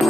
This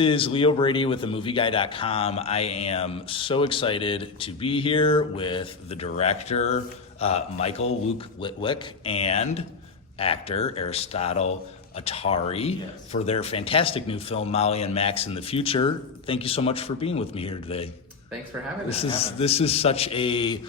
is Leo Brady with AMovieGuy.com. I am so excited to be here with the director, Michael Lukk Litwak, and actor Aristotle Athari for their fantastic new film, Molli and Max in the Future. Thank you so much for being with me here today. Thanks for having us. This is such a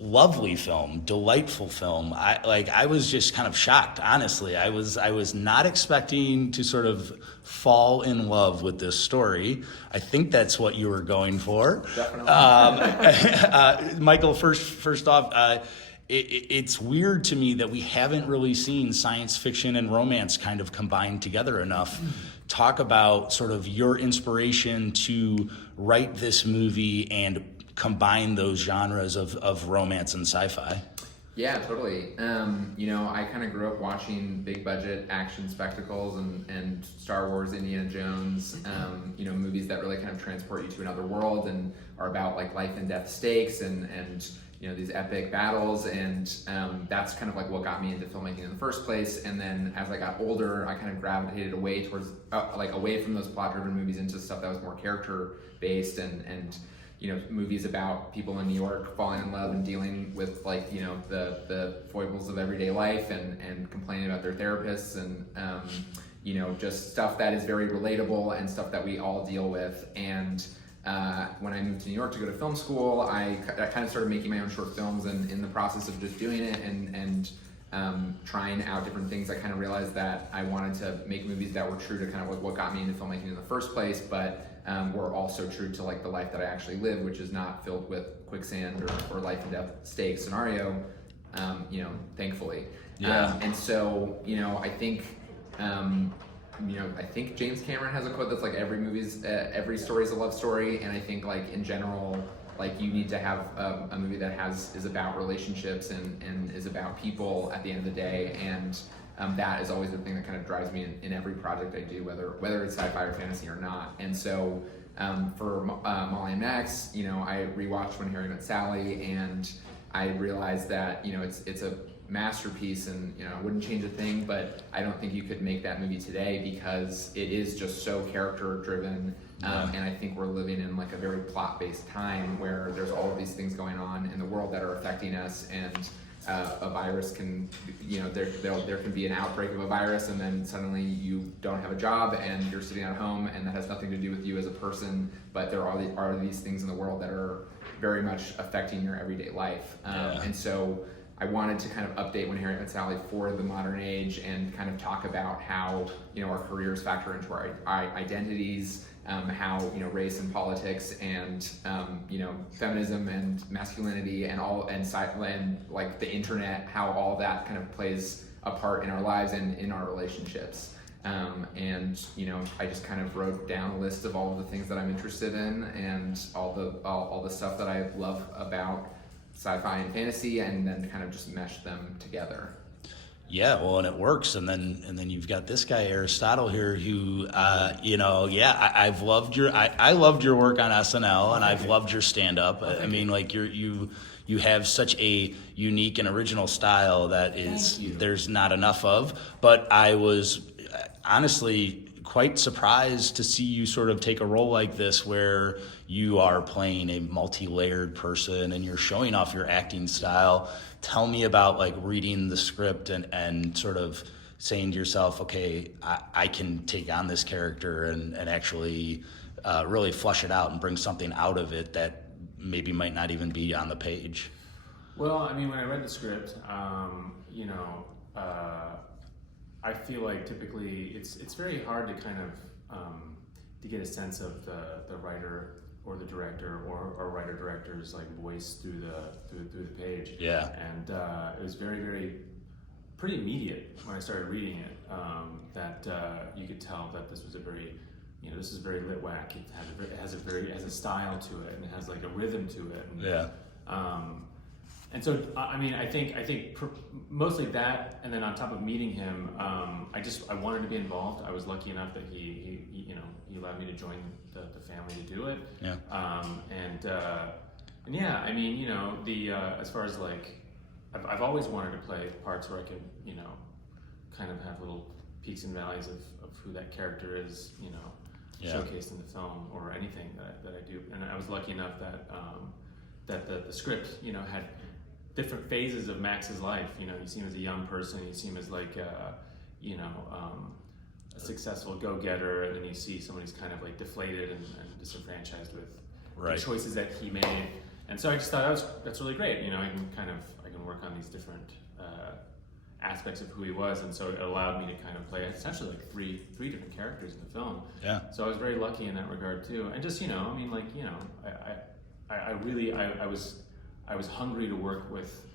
lovely film, delightful film. I was just kind of shocked, honestly. I was not expecting to sort of fall in love with this story. I think that's what you were going for. Definitely. Michael, first off, it's weird to me that we haven't really seen science fiction and romance kind of combined together enough. Talk about sort of your inspiration to write this movie and combine those genres of romance and sci-fi. Yeah, totally. I kind of grew up watching big budget action spectacles and Star Wars, Indiana Jones, movies that really kind of transport you to another world and are about like life and death stakes and these epic battles, and that's kind of like what got me into filmmaking in the first place. And then as I got older, I kind of gravitated away towards away from those plot-driven movies into stuff that was more character-based and movies about people in New York falling in love and dealing with the foibles of everyday life and complaining about their therapists and just stuff that is very relatable and stuff that we all deal with. And when I moved to New York to go to film school, I kind of started making my own short films, and in the process of just doing it and trying out different things, I kind of realized that I wanted to make movies that were true to kind of what got me into filmmaking in the first place, but were also true to like the life that I actually live, which is not filled with quicksand or life and death stake scenario, thankfully. Yeah. And so, I think James Cameron has a quote that's like every story is a love story, and I think like in general, like you need to have a movie that is about relationships and is about people at the end of the day, and that is always the thing that kind of drives me in every project I do, whether it's sci-fi or fantasy or not. And so for Molli and Max, I rewatched When Harry Met Sally, and I realized that it's a masterpiece, and I wouldn't change a thing, but I don't think you could make that movie today because it is just so character driven. And I think we're living in like a very plot-based time where there's all of these things going on in the world that are affecting us, and a virus can, there can be an outbreak of a virus, and then suddenly you don't have a job and you're sitting at home, and that has nothing to do with you as a person, but there are these things in the world that are very much affecting your everyday life. And so I wanted to kind of update When Harry Met Sally for the modern age and kind of talk about how our careers factor into our identities, how race and politics and feminism and masculinity and like the internet, how all that kind of plays a part in our lives and in our relationships. I just kind of wrote down a list of all of the things that I'm interested in and all the stuff that I love about sci-fi and fantasy, and then kind of just mesh them together. Yeah, well, and it works, and then you've got this guy Aristotle here, who, I've loved I loved your work on SNL, and I've loved your stand-up. I mean, like you have such a unique and original style that there's not enough of. But I was honestly quite surprised to see you sort of take a role like this, where you are playing a multi-layered person and you're showing off your acting style. Tell me about like reading the script and sort of saying to yourself, okay, I can take on this character and actually really flush it out and bring something out of it that maybe might not even be on the page. Well, I mean, when I read the script, I feel like typically it's very hard to kind of to get a sense of the writer or the director or writer-director's like voice through the page. Yeah. And it was pretty immediate when I started reading it, that you could tell that this was this is very Litwak. It has a style to it, and it has like a rhythm to it. And, yeah. And so, I mean, I think mostly that, and then on top of meeting him, I wanted to be involved. I was lucky enough that he allowed me to join the family to do it. Yeah. And yeah, I mean, as far as like I've always wanted to play parts where I could, kind of have little peaks and valleys of who that character is, showcased in the film or anything that I do. And I was lucky enough that the script, had different phases of Max's life. You see him as a young person, you see him as like, a successful go-getter, and then you see someone who's kind of like deflated and disenfranchised with the choices that he made. And so I just thought that's really great. I can work on these different aspects of who he was, and so it allowed me to kind of play essentially like three different characters in the film. Yeah. So I was very lucky in that regard too. And just I was hungry to work with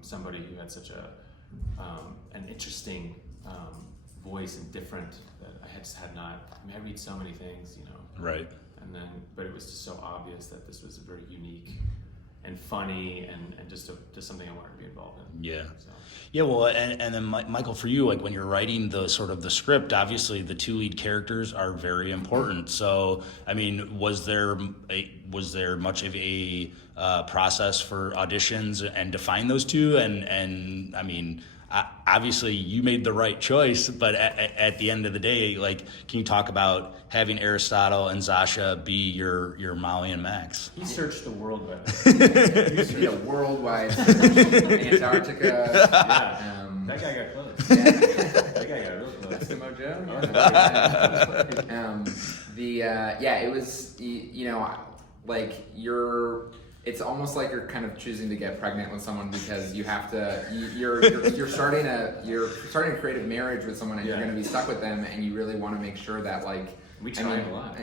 somebody who had such an interesting voice and different that I just had not. I read so many things, Right. And then, but it was just so obvious that this was very unique and funny and just something I wanted to be involved in. Yeah. So. Yeah, well, and then Michael, for you, like when you're writing the script, obviously the two lead characters are very important. So, I mean, was there much of a process for auditions and to find those two? And I mean, obviously you made the right choice, but at the end of the day, like, can you talk about having Aristotle and Zosia be your Molli and Max? He searched the world, but a worldwide Antarctica. Yeah. That guy got close. Yeah. That guy got real close. Eskimo Joe. It was like it's almost like you're kind of choosing to get pregnant with someone because you have to. You're starting a creative marriage with someone and you're going to be stuck with them, and you really want to make sure that we try a lot.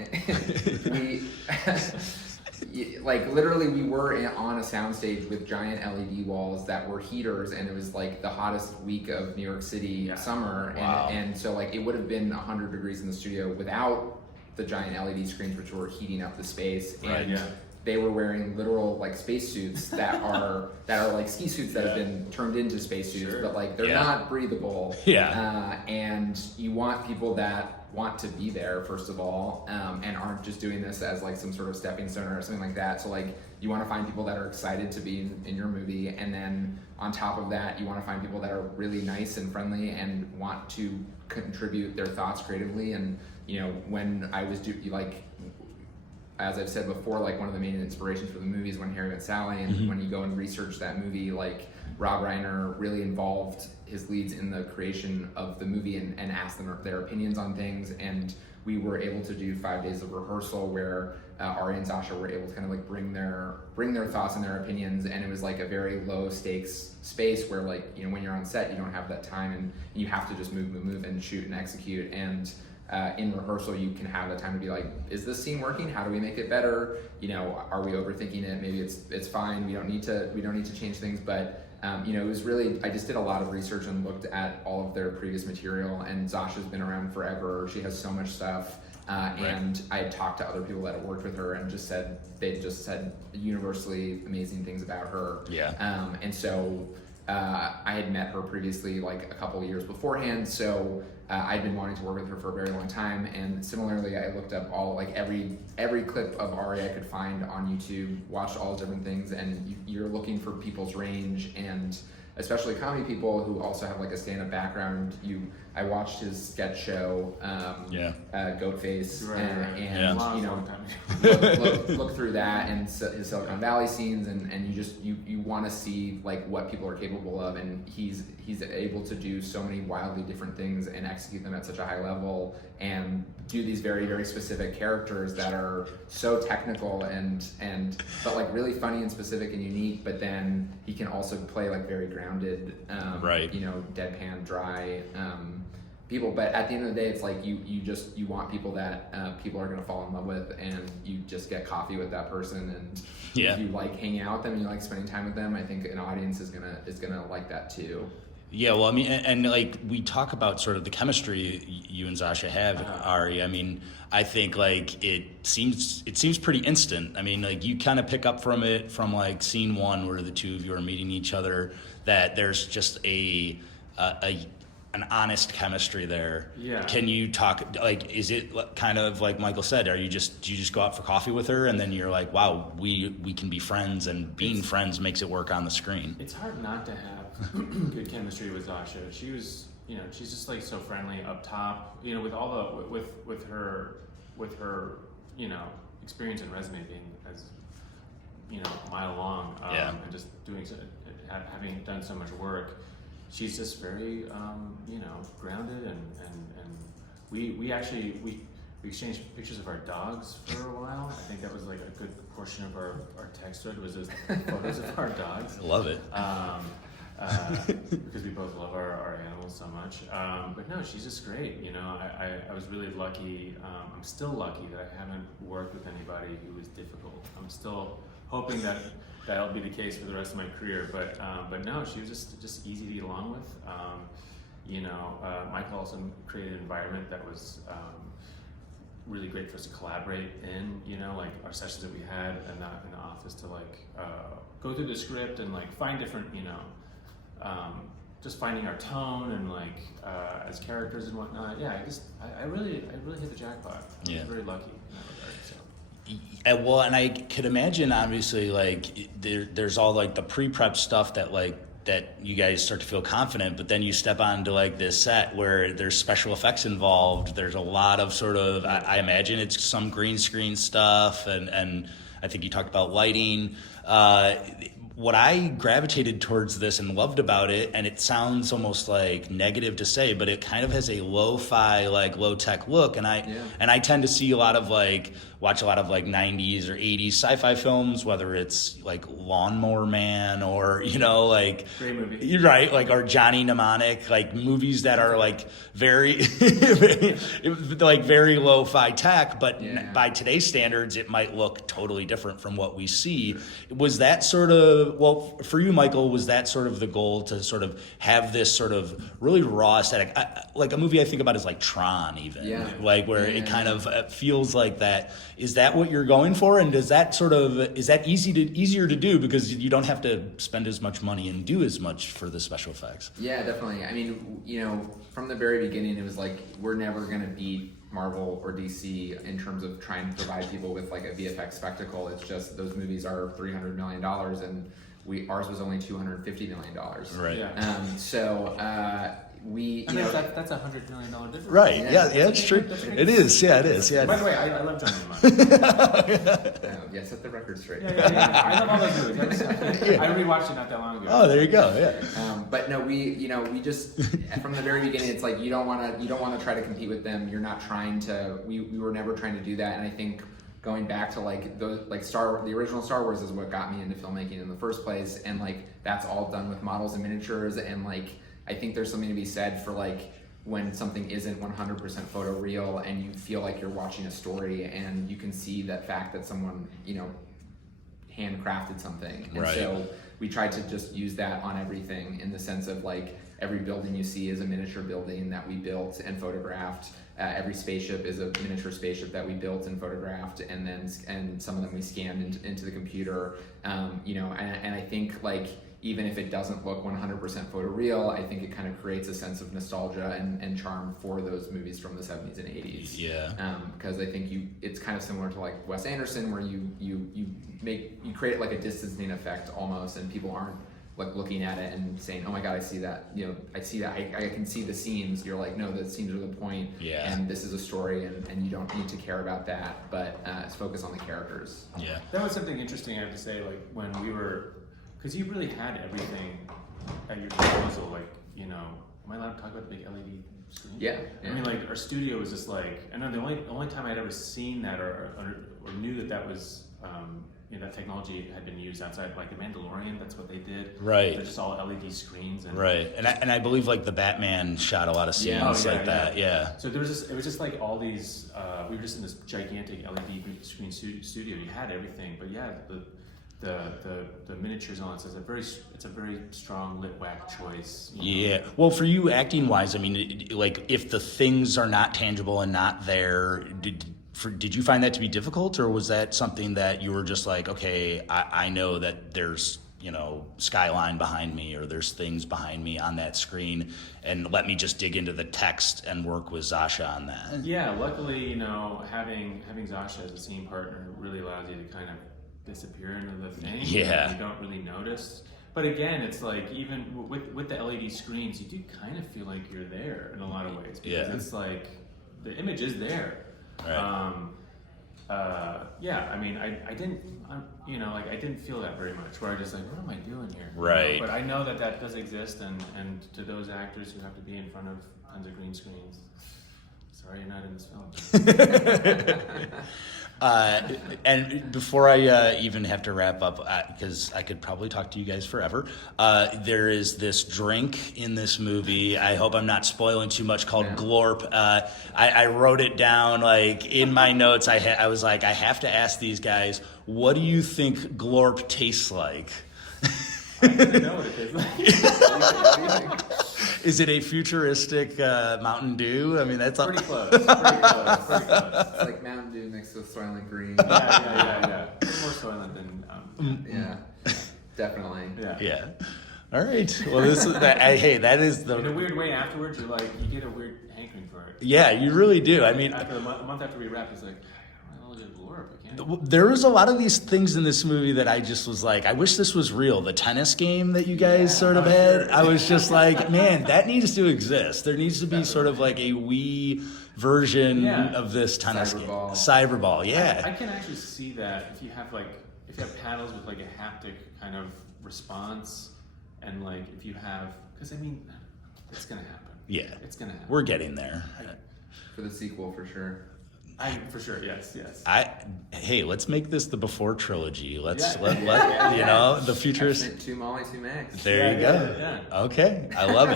Literally, we were on a soundstage with giant LED walls that were heaters, and it was like the hottest week of New York City summer, and so it would have been 100 degrees in the studio without the giant LED screens, which were heating up the space, and they were wearing literal spacesuits that are like ski suits that have been turned into spacesuits, but they're not breathable. And you want people that want to be there first of all, and aren't just doing this as some sort of stepping stone or something like that. So you want to find people that are excited to be in your movie, and then on top of that, you want to find people that are really nice and friendly and want to contribute their thoughts creatively. And when I was as I've said before, one of the main inspirations for the movie is When Harry Met Sally, and when you go and research that movie, Rob Reiner really involved his leads in the creation of the movie and asked them their opinions on things, and we were able to do 5 days of rehearsal where Ari and Zosia were able to kind of bring their thoughts and their opinions, and it was a very low stakes space where when you're on set you don't have that time and you have to just move and shoot and execute, and in rehearsal you can have the time to be is this scene working? How do we make it better? Are we overthinking it? Maybe it's fine. We don't need to change things. But it was really, I just did a lot of research and looked at all of their previous material. And Zosha's been around forever. She has so much stuff. And I had talked to other people that had worked with her and they just said universally amazing things about her. Yeah. And so I had met her previously a couple of years beforehand, so I'd been wanting to work with her for a very long time. And similarly, I looked up all every clip of Ari I could find on YouTube, watched all different things, and you're looking for people's range, and especially comedy people who also have a stand-up background. I watched his sketch show, Goatface, and look through that and his Silicon Valley scenes, and you want to see what people are capable of, and he's able to do so many wildly different things and execute them at such a high level and do these very, very specific characters that are so technical but really funny and specific and unique, but then he can also play very grounded, deadpan, dry people. But at the end of the day, it's you want people that people are going to fall in love with, and you just get coffee with that person, and if you hanging out with them, and you spending time with them, I think an audience is gonna like that too. Yeah, well, I mean, and we talk about sort of the chemistry you and Zosia have, Ari. I mean, I think it seems pretty instant. I mean, you kind of pick up from it from scene one where the two of you are meeting each other, that there's just a an honest chemistry there. Yeah. Can you talk, like, is it kind of like Michael said, do you just go out for coffee with her and then you're like, wow, we can be friends, and being friends makes it work on the screen? It's hard not to have good chemistry with Zosia. She was, she's just like so friendly up top, with all the, with her, experience and resume being as, a mile long, Yeah. and just having done so much work. She's just very, grounded, and we actually exchanged pictures of our dogs for a while. I think that was like a good portion of our text thread was just photos of our dogs. I love it. Because we both love our animals so much. But no, she's just great. I was really lucky. I'm still lucky that I haven't worked with anybody who was difficult. I'm still hoping that that'll be the case for the rest of my career. But no, she was just easy to get along with. Michael also created an environment that was really great for us to collaborate in. Like our sessions that we had in the office to go through the script and find different, just finding our tone and as characters and whatnot. Yeah, I really hit the jackpot. I was very lucky in that regard. So. Well, and I could imagine, obviously, there's all the pre-prep stuff that you guys start to feel confident, but then you step onto this set where there's special effects involved. There's a lot of sort of, I imagine it's some green screen stuff, and I think you talked about lighting. What I gravitated towards this and loved about it, and it sounds almost negative to say, but it kind of has a lo-fi, low tech look, and I tend to see watch a lot of 90s or 80s sci-fi films, whether it's Lawnmower Man or great movie. You're right, or Johnny Mnemonic, movies that are very very lo-fi tech, but by today's standards it might look totally different from what we see. Was that sort of, well, for you, Michael, was that sort of the goal, to sort of have this sort of really raw aesthetic? A movie I think about is Tron, even. It kind of feels like that. Is that what you're going for? And is that easier to do because you don't have to spend as much money and do as much for the special effects? Yeah, definitely. I mean, from the very beginning, it was we're never going to beat Marvel or DC in terms of trying to provide people with a VFX spectacle. It's just those movies are $300 million and ours was only $250 million. Right. Yeah. That's $100 million difference. Right. Yeah, it's true. It is. Yeah, it is. Yeah. By the way, I love Johnny Mnemonic. Yeah, set the record straight. Yeah. I love all those movies. I rewatched it not that long ago. Oh, there you go. Yeah. But no, we just from the very beginning, it's you don't want to try to compete with them. You're not trying to. We were never trying to do that, and I think going back to the original Star Wars is what got me into filmmaking in the first place, and that's all done with models and miniatures, and I think there's something to be said for when something isn't 100% photoreal and you feel like you're watching a story and you can see that fact that someone handcrafted something. And so we tried to just use that on everything, in the sense of every building you see is a miniature building that we built and photographed. Every spaceship is a miniature spaceship that we built and photographed, and some of them we scanned into the computer. And I think even if it doesn't look 100% photoreal, I think it kind of creates a sense of nostalgia and charm for those movies from the 70s and 80s. Yeah. Because I think it's kind of similar to Wes Anderson, where you create a distancing effect almost, and people aren't looking at it and saying, oh my god, I see that, I see that, I can see the seams. You're no, the seams are the point, and this is a story, and you don't need to care about that, but focus on the characters. Yeah. That was something interesting I have to say, when we were, because you really had everything at your disposal, am I allowed to talk about the big LED screen? Yeah. I mean, our studio was just I know the only time I'd ever seen that or knew that was, that technology had been used outside, The Mandalorian, that's what they did. Right. They're just all LED screens. And right. And I believe the Batman shot a lot of scenes that. Yeah. So it was just all these, we were just in this gigantic LED screen studio. You had everything, but yeah, the miniatures on it, it's a very strong Litwak choice. Yeah. Well, for you, acting wise, I mean, if the things are not tangible and not there, did you find that to be difficult, or was that something that you were just okay, I know that there's skyline behind me, or there's things behind me on that screen, and let me just dig into the text and work with Zosia on that. Yeah, luckily, having Zosia as a scene partner really allows you to kind of disappear into the thing. Yeah. You don't really notice. But again, it's like even with the LED screens, you do kind of feel like you're there in a lot of ways, because it's like the image is there. Right. I mean, I didn't feel that very much. Where I just like, what am I doing here? Right. But I know that does exist, and to those actors who have to be in front of tons of green screens, sorry, you're not in this film. And before I even have to wrap up, because I could probably talk to you guys forever, there is this drink in this movie. I hope I'm not spoiling too much, called Glorp. I wrote it down in my notes. I was like, I have to ask these guys, what do you think Glorp tastes like? I didn't know what it tastes like. Is it a futuristic Mountain Dew? I mean, that's pretty close. Pretty close. It's like Mountain Dew mixed with Soylent Green. Yeah. More Soylent than. Yeah, definitely. Yeah. All right. Well, this is that is the. In a weird way, afterwards, you get a weird hankering for it. Yeah, you really do. I mean, after a month after we wrapped, it's like, I don't know, Glorp. there was a lot of these things in this movie that I just was like, I wish this was real. The tennis game that you guys sort of had, I was just like, man, that needs to exist. There needs to be sort of like a Wii version of this tennis game. Cyberball, yeah. I can actually see that if you have paddles with a haptic kind of response, and if you have, because I mean, it's gonna happen. Yeah, it's gonna happen. We're getting there. For the sequel, for sure. For sure, yes. Hey, let's make this the Before trilogy. Let the futurist. 2 Molly, 2 Max. There you go. Yeah. Okay, I love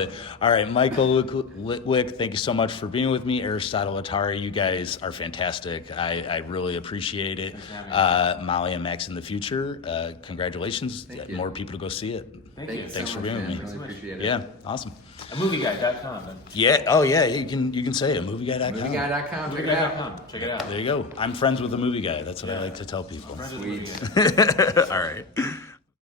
it. All right, Michael Lukk Litwak, thank you so much for being with me. Aristotle Athari, you guys are fantastic. I really appreciate it. Molli and Max in the future. Congratulations. Thank you. More people to go see it. Thank you. Thanks so for much, being with me. Really appreciate it. Yeah, awesome. AMovieGuy.com. Yeah. Oh, yeah. You can say it. AMovieGuy.com. AMovieGuy.com. Check it out. Check it out. There you go. I'm friends with the movie guy. That's what I like to tell people. Sweet. All right.